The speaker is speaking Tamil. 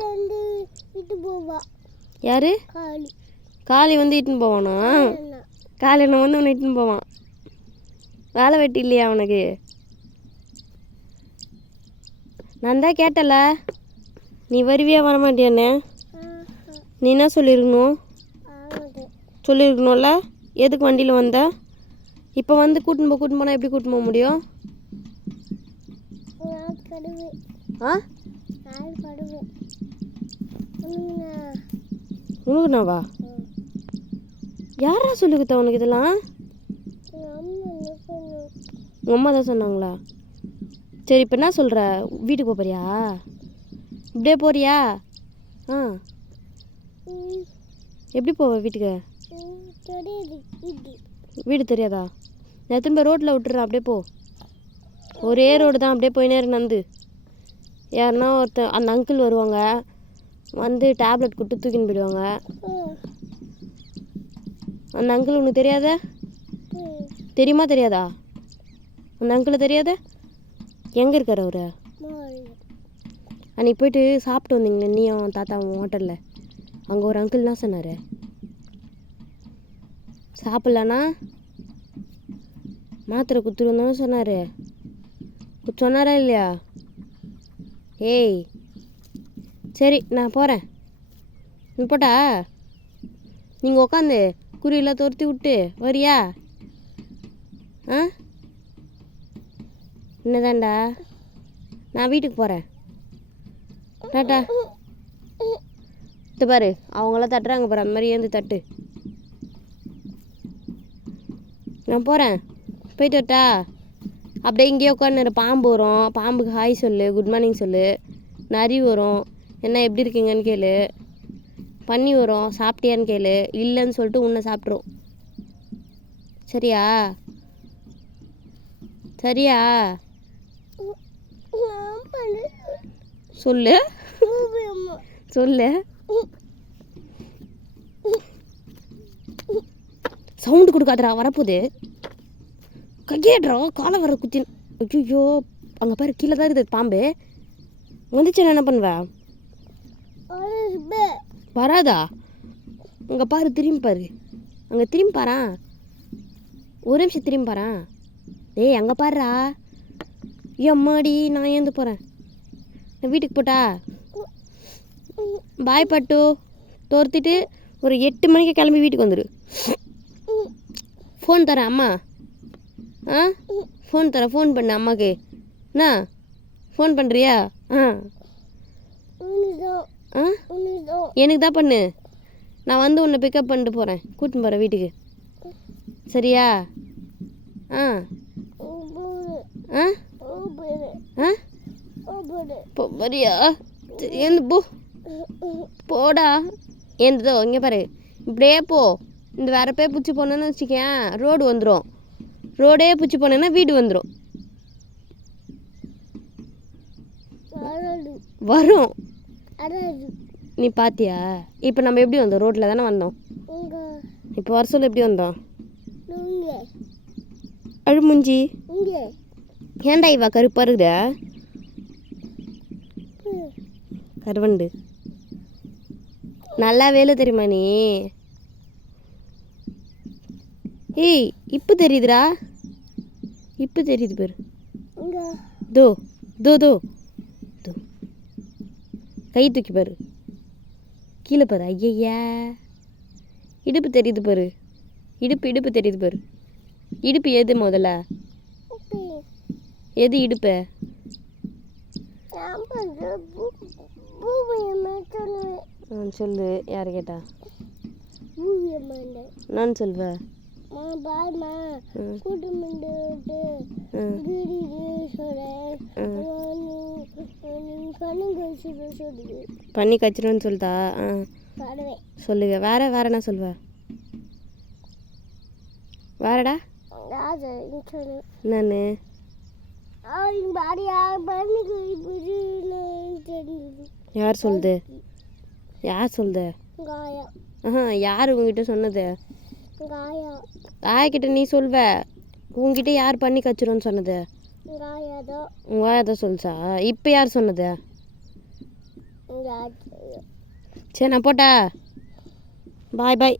வந்து போவா. யாரு? காலி. காளி வந்து இட்டுன்னு போவானா? காளி என்ன வந்து உன்னை இட்டுன்னு போவான். வேலை வெட்டி இல்லையா அவனுக்கு? நான் தான் கேட்டல. நீ வருவியா வரமாட்டியானே நீ என்ன சொல்லியிருக்கணும்? சொல்லியிருக்கணும்ல? எதுக்கு வண்டியில் வந்த? இப்போ வந்து கூட்டின்னு போ கூட்டின்னு போனால் எப்படி கூட்டின்னு போக முடியும்? ஆ? நான் கடுவு உனக்கு நாவா யாரா சொல்லி கொடுத்தா உனக்கு இதெல்லாம்? உங்கள் அம்மா தான் சொன்னாங்களா? சரி இப்போ என்ன சொல்கிற வீட்டுக்கு போறியா இப்படியே போறியா? ஆ. எப்படி போவ வீட்டுக்கு? வீடு தெரியாதா? நான் திரும்ப ரோட்டில் விட்டுறேன் அப்படியே போ. ஒரே ரோடு தான் அப்படியே போயினே இரு நந்து. யாருன்னா ஒருத்தன் அந்த அங்கிள் வருவாங்க. வந்து டேப்லெட் கொடுத்து தூக்கின்னு போயிடுவாங்க. அந்த அங்கிள் உனக்கு தெரியாத? தெரியுமா தெரியாதா? அந்த அங்கிளை தெரியாத? எங்கே இருக்கார் அவரு? அன்னைக்கு போயிட்டு சாப்பிட்டு வந்தீங்களே நீயும் தாத்தாவும் ஹோட்டலில் அங்கே ஒரு அங்கிள் தான் சொன்னார். சாப்பிட்லன்னா மாத்திரை குத்துருந்தோன்னு சொன்னார். சொன்னாரா இல்லையா? ஏய். சரி நான் போகிறேன் போட்டா நீங்கள் உட்காந்து குறியெல்லாம் துரத்தி விட்டு வரியா? ஆ? என்னதான்டா? நான் வீட்டுக்கு போகிறேன் டாட்டா இது பாரு அவங்களாம் தட்டுறாங்க பாரு அந்த மாதிரி ஏந்து தட்டு. நான் போகிறேன் போயிட்டு வரட்டா. அப்படியே இங்கேயே உட்காந்து பாம்பு வரும். பாம்புக்கு ஹாய் சொல்லு குட் மார்னிங் சொல்லு. நரி வரும். என்ன எப்படி இருக்கீங்கன்னு கேளு. பண்ணி வரும். சாப்பிட்டியான்னு கேளு. இல்லைன்னு சொல்லிட்டு உன்னை சாப்பிட்ரும் சரியா? சரியா? சொல்லு. சொல்லு. சவுண்டு கொடுக்காதடா வரப்போகுது. கையேடுறா காலை வர குத்தி ஐயோ அங்கே பாரு கீழே தான் இருக்குது பாம்பு. வந்துச்சுன்னா என்ன பண்ணுவ? அழுது வராதா? அங்கே பாரு திரும்பி பாரு. அங்கே திரும்பி பாரா? ஒரு நிமிஷம் திரும்பி பாரா? ஏய் அங்கே பாருடா. ஐயோ அம்மாடி நான் ஏந்து போகிறேன் நான் வீட்டுக்கு போட்டா? பாய் பட்டு. துரத்திட்டு ஒரு எட்டு மணிக்கு கிளம்பி வீட்டுக்கு வந்துடு ஃபோன் தரேன் அம்மா. ஆ? ஃபோன் தரேன் ஃபோன் பண்ணு அம்மாக்கு. என்ன ஃபோன் பண்ணுறியா ஆ. ஆ? எனக்கு தான் பண்ணு. நான் வந்து உன்னை பிக்கப் பண்ணிட்டு போகிறேன் கூட்டின்னு போகிறேன் வீட்டுக்கு. சரியா? ஆ. ஆ? ஆ? போ வரியா? ஏந்து போ. போடா. ஏந்ததோ இங்கே பாரு. இப்படியே போ. இந்த வரப்பே பிடிச்சி போனேன்னு வச்சுக்கேன். ரோடு வந்துடும் ரோடே பிடிச்சி போனேன்னா வீடு வந்துடும் வரும். நீ பாத்தியா? இப்போ நம்ம எப்படி வந்தோம்? ரோட்டில் தானே வந்தோம். இப்போ வர சொல்ல எப்படி வந்தோம்? அழுமுஞ்சி ஏன்டா இவா கருப்பா இருக்குதா கருவண்டு. நல்லா வேலை தெரியுமா நீ? ஏய் இப்போ தெரியுதுடா. இப்போ தெரியுது பேர். தோ தோ தோ. தோ. கை தூக்கி பாரு. கீழே பாரு. ஐயய்யா இடுப்பு தெரியுது பாரு. இடுப்பு இடுப்பு தெரியுது பாரு. இடுப்பு எது முதல்ல? எது இடுப்பு? நான் சொல்லு. யார் கேட்டா? நான் சொல்வேன் மா பாய்மா ம். கூட்டு மண்டு ம் கிரி சொல்றேன். ம் நீ கண்ணுங்க சொல்ல சொல்லுது. பண்ணி கச்சிருவேன்னு சொல்லிட்டா ஆ. சொல்லுங்க. வேற வேற என்ன சொல்வ வேறடா? தெரிஞ்சது யார் சொல்லுது? யார் சொல்லுது? ஆஹா யார் உங்ககிட்ட சொன்னது? காயா ஆய்கிட்ட நீ சொல்வ. உங்ககிட்ட யார் பண்ணி கச்சிரும்னு சொன்னது? உங்க அதை சொல்லிச்சா? இப்போ யார் சொன்னது? சரி நான் போட்டா. பாய் பாய்.